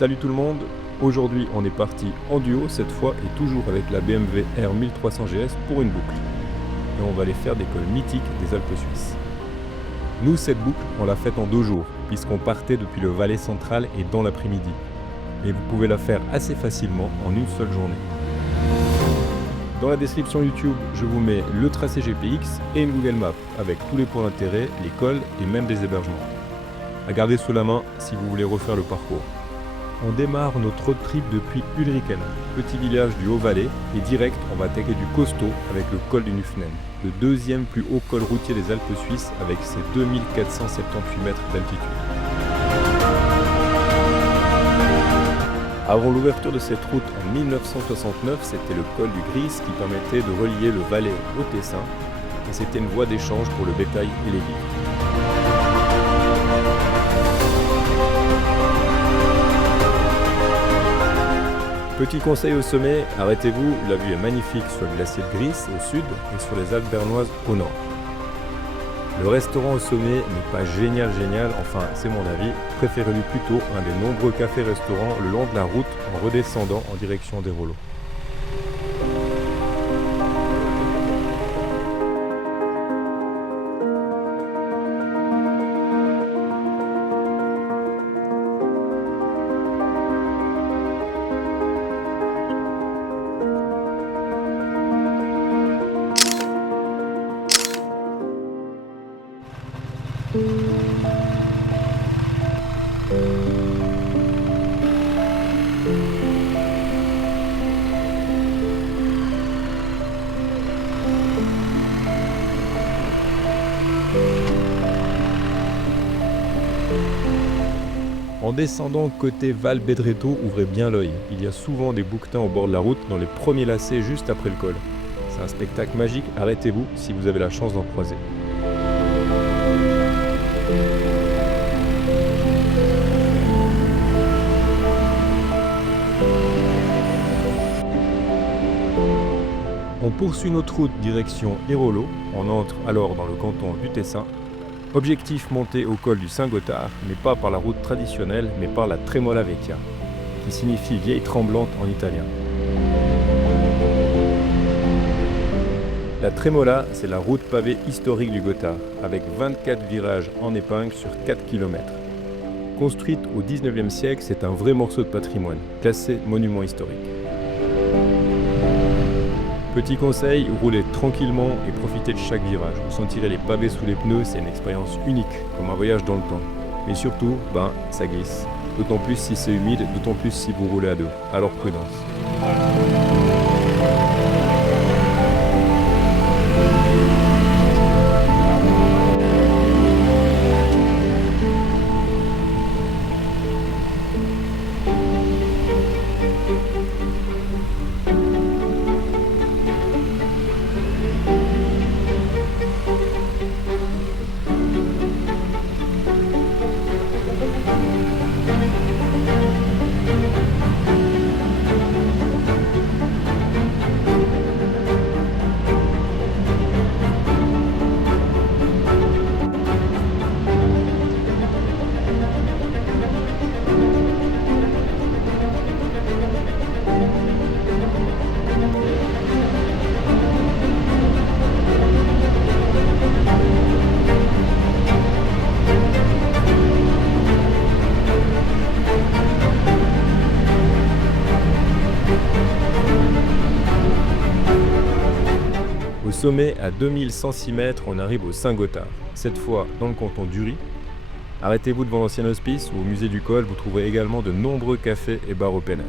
Salut tout le monde, aujourd'hui on est parti en duo cette fois et toujours avec la BMW R 1300 GS pour une boucle. Et on va aller faire des cols mythiques des Alpes suisses. Nous cette boucle on l'a faite en 2 jours puisqu'on partait depuis le Valais central et dans l'après-midi. Mais vous pouvez la faire assez facilement en une seule journée. Dans la description YouTube, je vous mets le tracé GPX et une Google Maps avec tous les points d'intérêt, les cols et même des hébergements. À garder sous la main si vous voulez refaire le parcours. On démarre notre road trip depuis Ulriken, petit village du Haut-Valais, et direct on va attaquer du costaud avec le col du Nufnen, le deuxième plus haut col routier des Alpes suisses avec ses 2478 mètres d'altitude. Avant l'ouverture de cette route en 1969, c'était le col du Gris qui permettait de relier le Valais au Tessin, et c'était une voie d'échange pour le bétail et les vivres. Petit conseil au sommet, arrêtez-vous, la vue est magnifique sur le glacier de Gris au sud et sur les Alpes bernoises au nord. Le restaurant au sommet n'est pas génial, enfin c'est mon avis, préférez-lui plutôt un des nombreux cafés-restaurants le long de la route en redescendant en direction des Rollos. En descendant côté Val Bedretto, ouvrez bien l'œil. Il y a souvent des bouquetins au bord de la route dans les premiers lacets juste après le col. C'est un spectacle magique, arrêtez-vous si vous avez la chance d'en croiser. On poursuit notre route direction Airolo, on entre alors dans le canton du Tessin. Objectif monter au col du Saint-Gothard, mais pas par la route traditionnelle, mais par la Tremola Vecchia, qui signifie vieille tremblante en italien. La Tremola, c'est la route pavée historique du Gothard, avec 24 virages en épingle sur 4 km. Construite au 19e siècle, c'est un vrai morceau de patrimoine, classé monument historique. Petit conseil, roulez tranquillement et profitez de chaque virage. Vous sentirez les pavés sous les pneus, c'est une expérience unique, comme un voyage dans le temps. Mais surtout, ça glisse. D'autant plus si c'est humide, d'autant plus si vous roulez à deux. Alors prudence. Au sommet, à 2106 mètres, on arrive au Saint-Gothard, cette fois dans le canton d'Uri. Arrêtez-vous devant l'ancien hospice ou au musée du col, vous trouverez également de nombreux cafés et bars au plein air.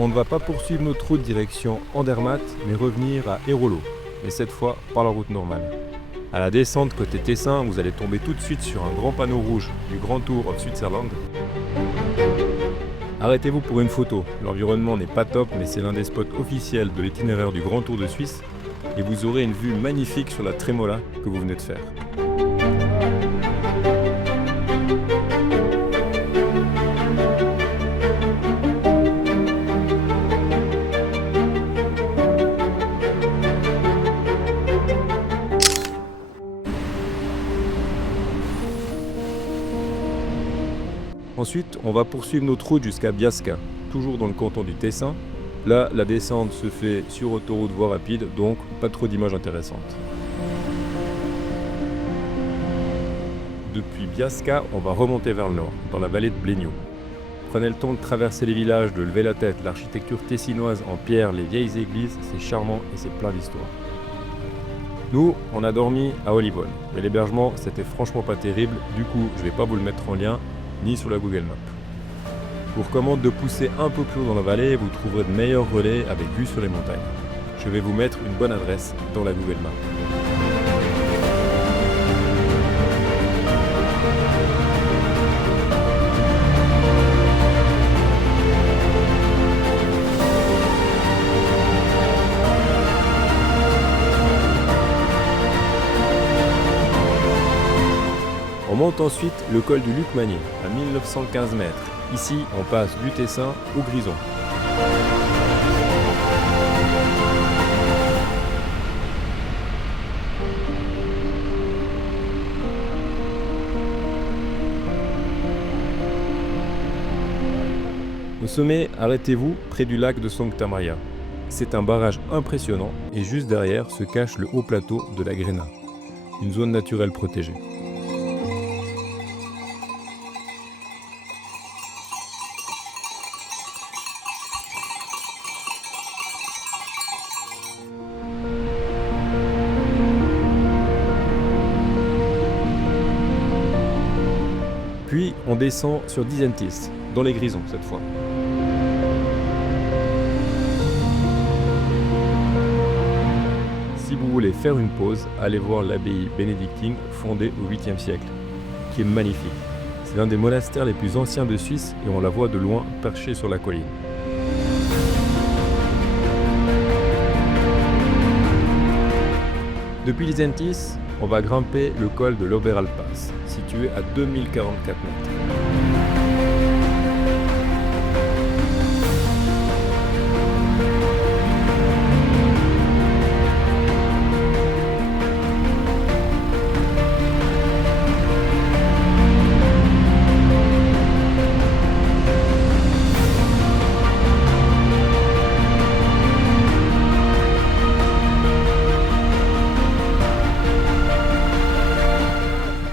on ne va pas poursuivre notre route direction Andermatt, mais revenir à Airolo, mais cette fois par la route normale. À la descente côté Tessin, vous allez tomber tout de suite sur un grand panneau rouge du Grand Tour of Switzerland. Arrêtez-vous pour une photo, l'environnement n'est pas top, mais c'est l'un des spots officiels de l'itinéraire du Grand Tour de Suisse, et vous aurez une vue magnifique sur la Trémola que vous venez de faire. Ensuite, on va poursuivre notre route jusqu'à Biasca, toujours dans le canton du Tessin. Là, la descente se fait sur autoroute voie rapide, donc pas trop d'images intéressantes. Depuis Biasca, on va remonter vers le nord, dans la vallée de Blegno. Prenez le temps de traverser les villages, de lever la tête, l'architecture tessinoise en pierre, les vieilles églises, c'est charmant et c'est plein d'histoire. Nous, on a dormi à Olivone, mais l'hébergement, c'était franchement pas terrible, du coup, je vais pas vous le mettre en lien, ni sur la Google Maps. Je vous recommande de pousser un peu plus haut dans la vallée, vous trouverez de meilleurs relais avec vue sur les montagnes. Je vais vous mettre une bonne adresse dans la Google Maps. On monte ensuite le col du Luc-Magny, à 1915 mètres. Ici, on passe du Tessin au Grison. Au sommet, arrêtez-vous près du lac de Sancta Maria. C'est un barrage impressionnant et juste derrière se cache le haut plateau de la Grena, une zone naturelle protégée. Puis on descend sur Disentis, dans les Grisons cette fois. Si vous voulez faire une pause, allez voir l'abbaye bénédictine fondée au 8e siècle, qui est magnifique. C'est l'un des monastères les plus anciens de Suisse et on la voit de loin perchée sur la colline. Depuis Disentis, on va grimper le col de l'Oberalpass, situé à 2044 mètres.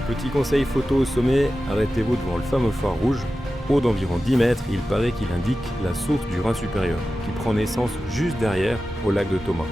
Petit conseil photo au sommet, arrêtez-vous devant le fameux phare rouge. Haut d'environ 10 mètres, il paraît qu'il indique la source du Rhin supérieur, qui prend naissance juste derrière, au lac de Thomas.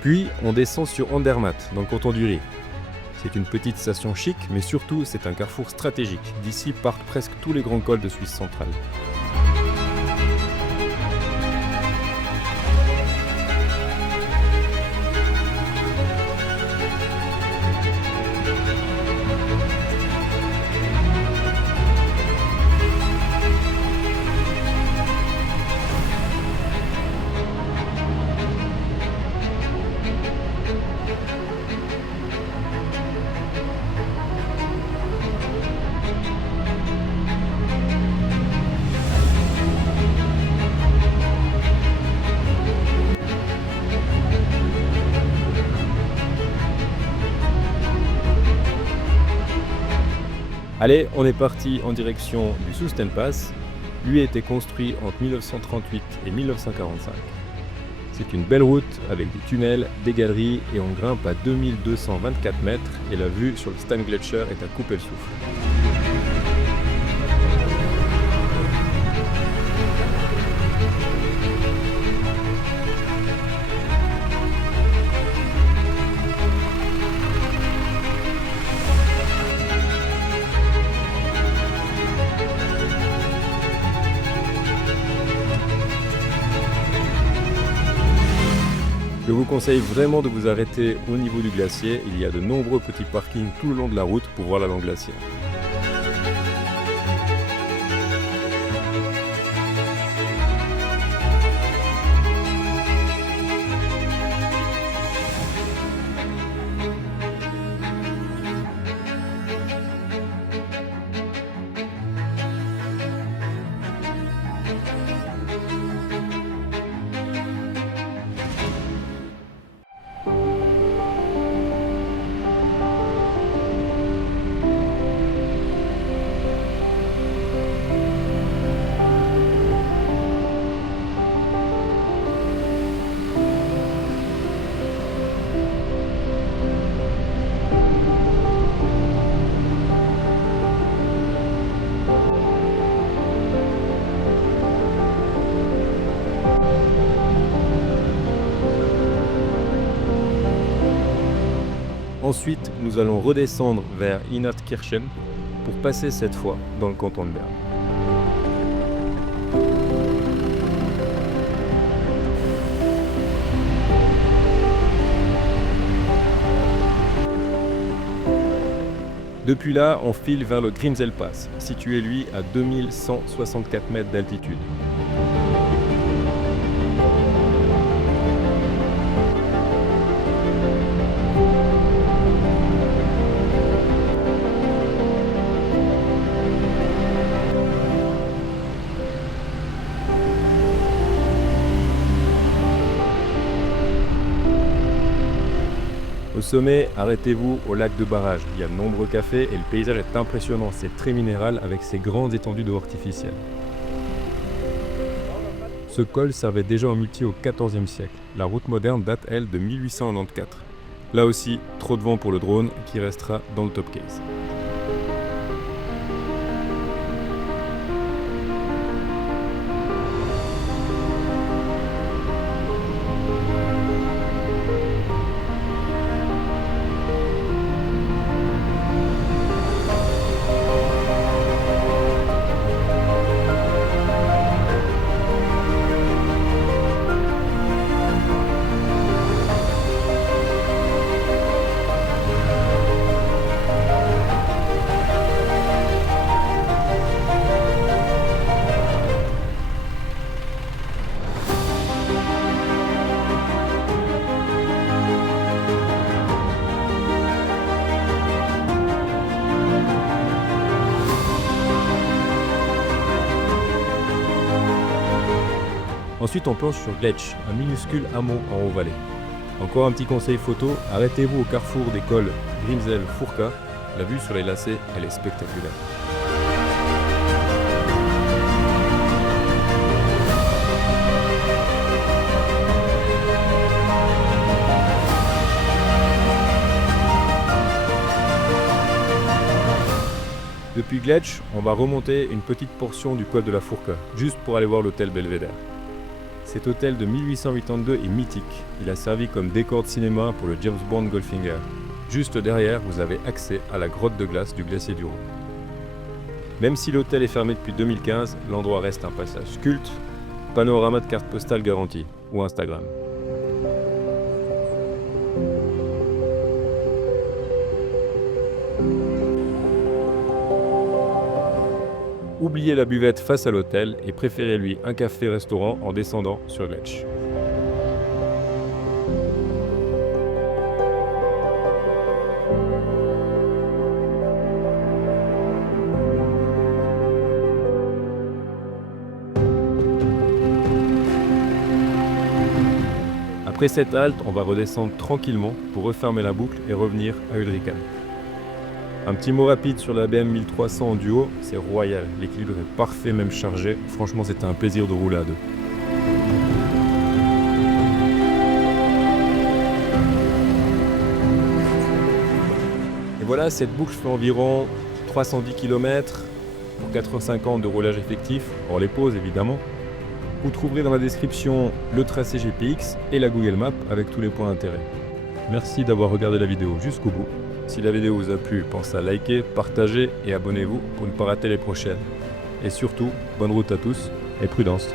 Puis on descend sur Andermatt, dans le canton d'Uri. C'est une petite station chic, mais surtout c'est un carrefour stratégique. D'ici partent presque tous les grands cols de Suisse centrale. Allez, on est parti en direction du Soesten Pass. Lui a été construit entre 1938 et 1945. C'est une belle route avec des tunnels, des galeries et on grimpe à 2224 mètres et la vue sur le Steingletscher est à couper le souffle. Je vous conseille vraiment de vous arrêter au niveau du glacier, il y a de nombreux petits parkings tout le long de la route pour voir la langue glaciaire. Ensuite, nous allons redescendre vers Innertkirchen pour passer cette fois dans le canton de Berne. Depuis là, on file vers le Grimselpass, situé lui à 2164 mètres d'altitude. Au sommet, arrêtez-vous au lac de barrage. Il y a de nombreux cafés et le paysage est impressionnant. C'est très minéral avec ses grandes étendues d'eau artificielle. Ce col servait déjà en multi au XIVe siècle. La route moderne date, elle, de 1894. Là aussi, trop de vent pour le drone qui restera dans le top case. Ensuite, on plonge sur Gletsch, un minuscule hameau en haut-vallée. Encore un petit conseil photo, arrêtez-vous au carrefour des cols Grimsel-Furka. La vue sur les lacets, elle est spectaculaire. Depuis Gletsch, on va remonter une petite portion du col de la Furka, juste pour aller voir l'hôtel Belvedere. Cet hôtel de 1882 est mythique. Il a servi comme décor de cinéma pour le James Bond Goldfinger. Juste derrière, vous avez accès à la grotte de glace du glacier du Rhône. Même si l'hôtel est fermé depuis 2015, l'endroit reste un passage culte. Panorama de carte postale garantie, ou Instagram. Oubliez la buvette face à l'hôtel et préférez-lui un café-restaurant en descendant sur Gletsch. Après cette halte, on va redescendre tranquillement pour refermer la boucle et revenir à Ulriken. Un petit mot rapide sur la BM 1300 en duo, c'est royal, l'équilibre est parfait même chargé, franchement c'était un plaisir de rouler à deux. Et voilà, cette boucle fait environ 310 km pour 4h50 de roulage effectif, hors les pauses évidemment. Vous trouverez dans la description le tracé GPX et la Google Maps avec tous les points d'intérêt. Merci d'avoir regardé la vidéo jusqu'au bout. Si la vidéo vous a plu, pensez à liker, partager et abonnez-vous pour ne pas rater les prochaines. Et surtout, bonne route à tous et prudence.